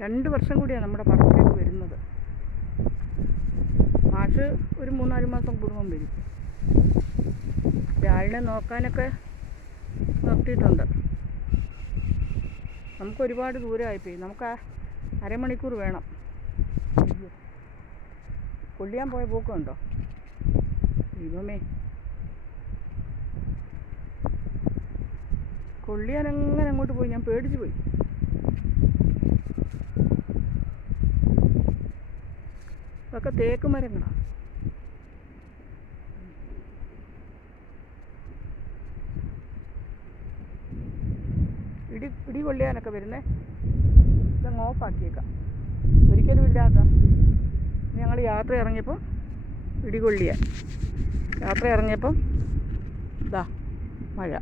2 വർഷം കൂടിയാണ് നമ്മുടെ പറമ്പിലേക്ക് വരുന്നത്. മാഷ് ഒരു 3-4 മാസം കൂടുമ്പം വരും. രാവിലെ നോക്കാനൊക്കെ നിർത്തിയിട്ടുണ്ട്. നമുക്ക് ഒരുപാട് ദൂരമായിപ്പോയി. നമുക്ക് അരമണിക്കൂർ വേണം. കൊള്ളിയാൻ പോയ പോക്കുണ്ടോ? ദൈവമേ, കൊള്ളിയാൻ എങ്ങനെ അങ്ങോട്ട് പോയി? ഞാൻ പേടിച്ചു പോയി. അതൊക്കെ തേക്ക് മരങ്ങളാണ്. ഇടി കൊള്ളിയാനൊക്കെ വരുന്നേ. ഇതങ്ങ് ഓഫാക്കിയേക്കാം. ഒരിക്കലും ഇല്ലാത്ത ഞങ്ങൾ യാത്ര ഇറങ്ങിയപ്പോൾ ഇടി കൊള്ളിയാൻ. യാത്ര ഇറങ്ങിയപ്പം ഇതാ മഴ.